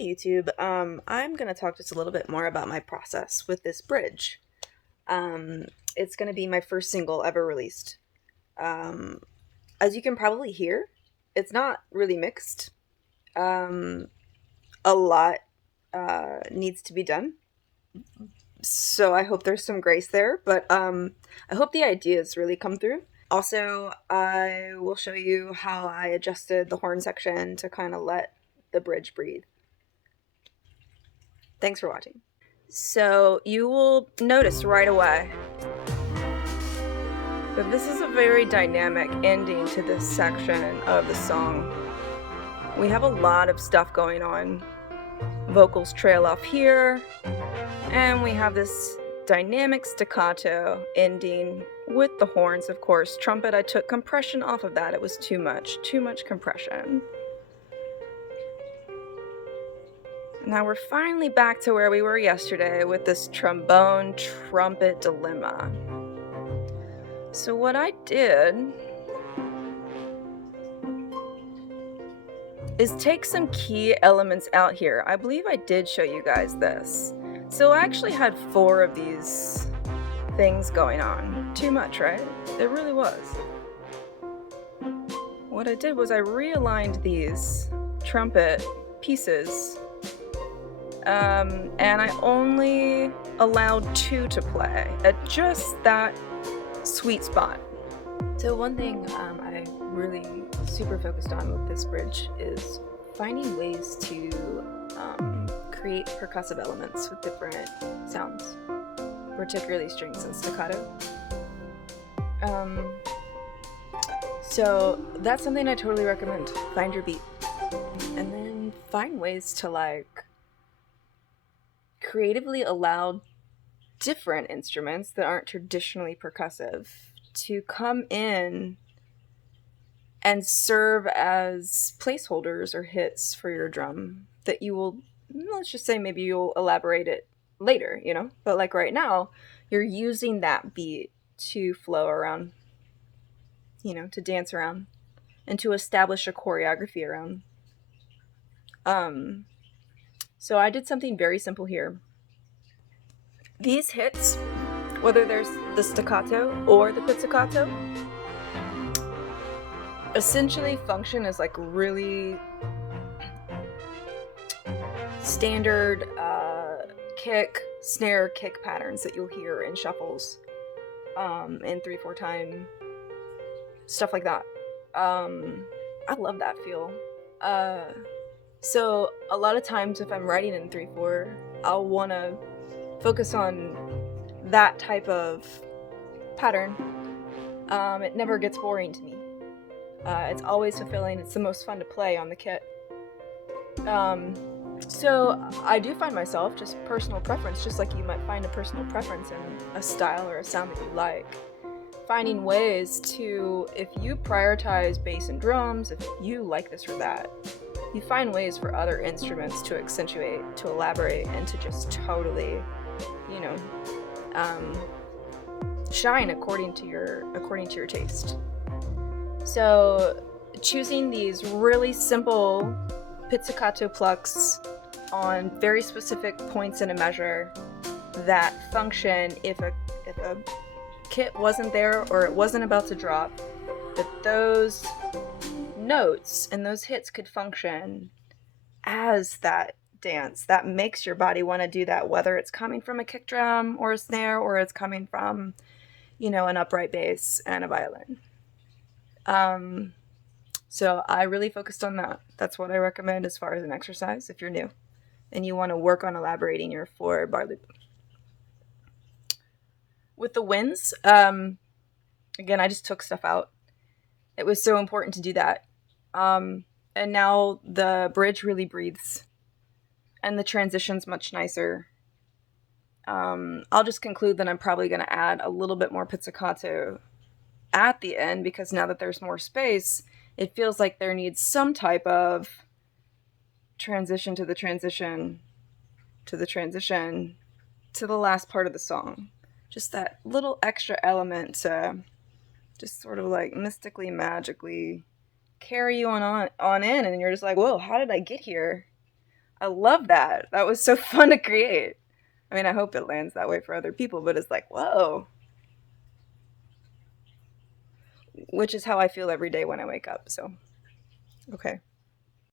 Hey YouTube, I'm gonna talk just a little bit more about my process with this bridge. Um, it's gonna be my first single ever released. Um, as you can probably hear, it's not really mixed. Um, a lot needs to be done, so I hope there's some grace there, but I hope the ideas really come through. Also, I will show you how I adjusted the horn section to kind of let the bridge breathe. Thanks for watching. So you will notice right away that this is a very dynamic ending to this section of the song. We have a lot of stuff going on. Vocals trail off here, and we have this dynamic staccato ending with the horns, of course. Trumpet, I took compression off of that. It was too much compression. Now we're finally back to where we were yesterday with this trombone trumpet dilemma. So what I did is take some key elements out here. I believe I did show you guys this. So I actually had 4 of these things going on. Too much, right? It really was. What I did was I realigned these trumpet pieces, and I only allowed 2 to play at just that sweet spot. So one thing I really super focused on with this bridge is finding ways to create percussive elements with different sounds, particularly strings and staccato. So that's something I totally recommend. Find your beat, and then find ways to like creatively allow different instruments that aren't traditionally percussive to come in and serve as placeholders or hits for your drum that you will, let's just say maybe you'll elaborate it later, you know? But like right now, you're using that beat to flow around, you know, to dance around and to establish a choreography around. So I did something very simple here. These hits, whether there's the staccato or the pizzicato, essentially function as like really standard kick, snare kick patterns that you'll hear in shuffles, in 3/4 time, stuff like that. I love that feel. So a lot of times if I'm writing in 3/4, I'll want to focus on that type of pattern. It never gets boring to me. It's always fulfilling. It's the most fun to play on the kit. So I do find myself, just personal preference, just like you might find a personal preference in a style or a sound that you like, finding ways to, if you prioritize bass and drums, if you like this or that, you find ways for other instruments to accentuate, to elaborate, and to just totally, you know, shine according to your taste. So choosing these really simple pizzicato plucks on very specific points in a measure that function if a kit wasn't there or it wasn't about to drop, that those notes and those hits could function as that dance that makes your body want to do that, whether it's coming from a kick drum or a snare or it's coming from, you know, an upright bass and a violin. So I really focused on that. That's what I recommend as far as an exercise if you're new and you want to work on elaborating your 4-bar loop. With the winds, again, I just took stuff out. It was so important to do that. And now the bridge really breathes and the transition's much nicer. I'll just conclude that I'm probably going to add a little bit more pizzicato at the end because now that there's more space, it feels like there needs some type of transition to the transition to the transition to the last part of the song. Just that little extra element to just sort of like mystically, magically carry you on in, and you're just like, whoa, how did I get here? I love that. That was so fun to create. I mean, I hope it lands that way for other people, but it's like, whoa. Which is how I feel every day when I wake up. So, okay.